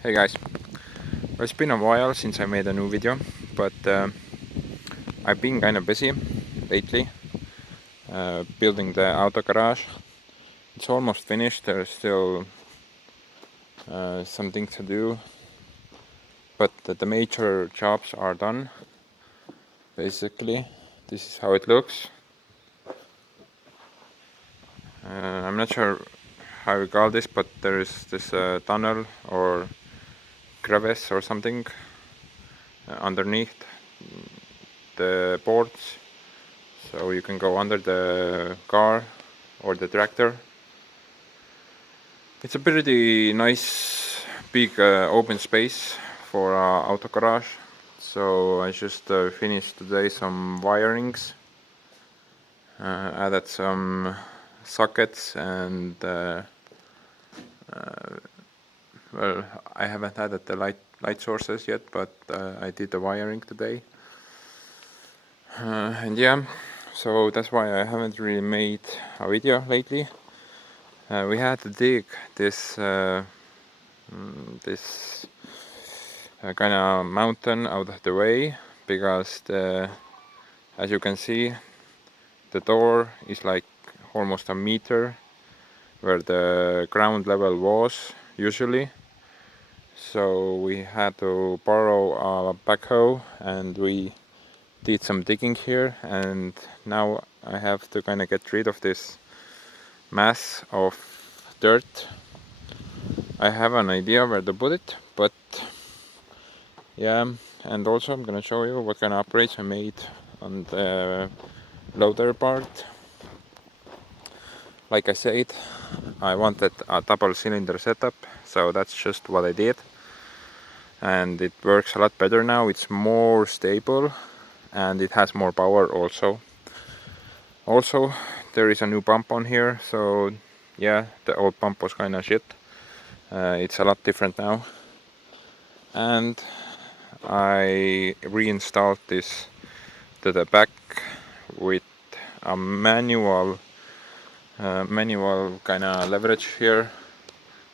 Hey guys, well, it's been a while since I made a new video, but I've been kind of busy lately building the auto garage. It's almost finished, there's still something to do, but the major jobs are done. Basically, this is how it looks. I'm not sure how you call this, but there is this tunnel or crevice or something underneath the boards, so you can go under the car or the tractor. It's a pretty nice big open space for auto garage. So I just finished today some wirings, added some sockets, and well, I haven't added the light sources yet, but I did the wiring today. And yeah, so that's why I haven't really made a video lately. We had to dig this kind of mountain out of the way, because as you can see, the door is like almost a meter where the ground level was usually. So we had to borrow a backhoe and we did some digging here, and now I have to kind of get rid of this mass of dirt. I have an idea where to put it, but yeah, and also I'm gonna show you what kind of upgrades I made on the loader part. Like I said, I wanted a double cylinder setup, so that's just what I did, and it works a lot better now. It's more stable and it has more power also. Also, there is a new pump on here, so yeah, the old pump was kind of shit. It's a lot different now, and I reinstalled this to the back with a manual kind of leverage here.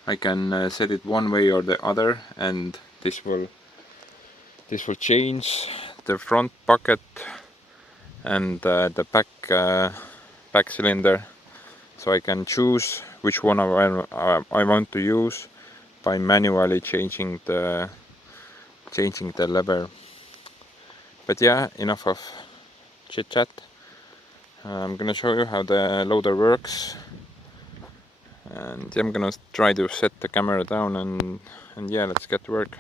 I can set it one way or the other, and this will change the front bucket and the back cylinder, so I can choose which one I want to use by manually changing the lever. But yeah, enough of chit chat. I'm gonna show you how the loader works, and I'm gonna try to set the camera down, and yeah, let's get to work.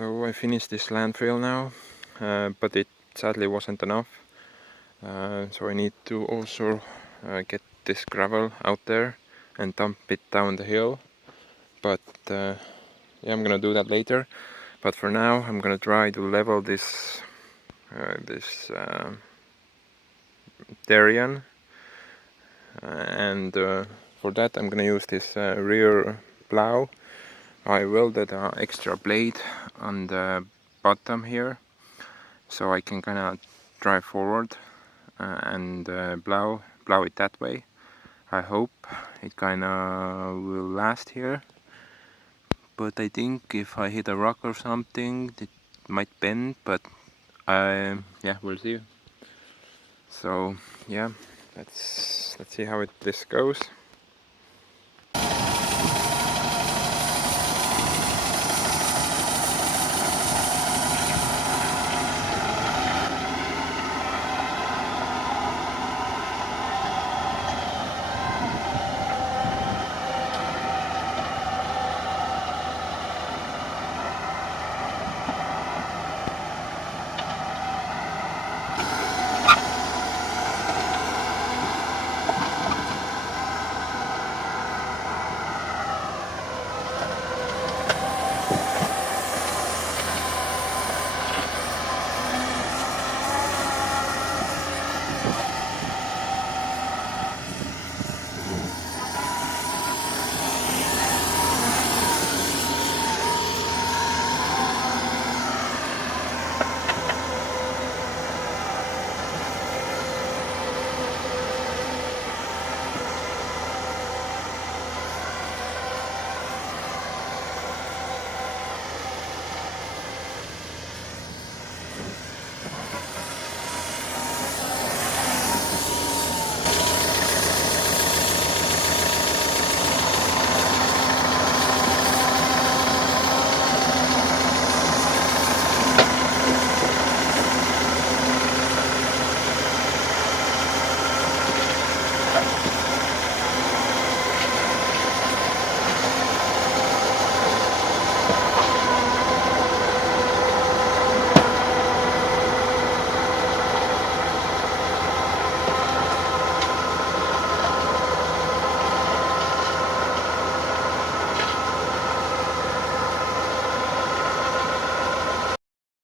So I finished this landfill now, but it sadly wasn't enough. So I need to also get this gravel out there and dump it down the hill. But yeah, I'm gonna do that later. But for now, I'm gonna try to level this Darien, and for that I'm gonna use this rear plow. I welded an extra blade on the bottom here, so I can kind of drive forward and plow it that way. I hope it kind of will last here, but I think if I hit a rock or something it might bend, but yeah, we'll see. So yeah, let's see how this goes.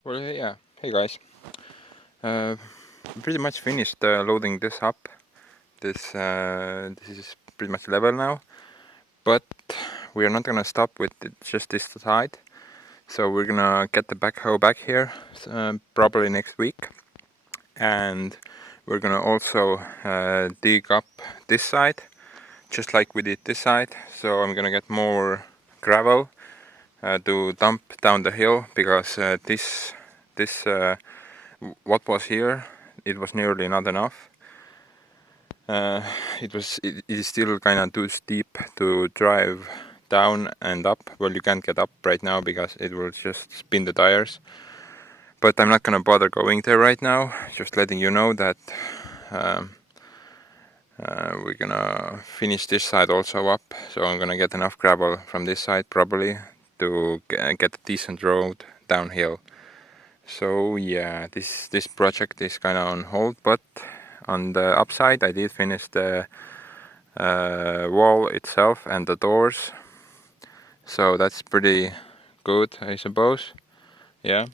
Well, yeah. Hey guys. Pretty much finished loading this up. This is pretty much level now, but we are not gonna stop with just this side. So we're gonna get the backhoe back here probably next week, and we're gonna also dig up this side, just like we did this side. So I'm gonna get more gravel to dump down the hill, because this what was here, it was nearly not enough. It is still kind of too steep to drive down and up. Well, you can't get up right now because it will just spin the tires. But I'm not gonna bother going there right now. Just letting you know that we're gonna finish this side also up. So I'm gonna get enough gravel from this side probably to get a decent road downhill. So yeah, this project is kind of on hold, but on the upside I did finish the wall itself and the doors, so that's pretty good, I suppose. Yeah,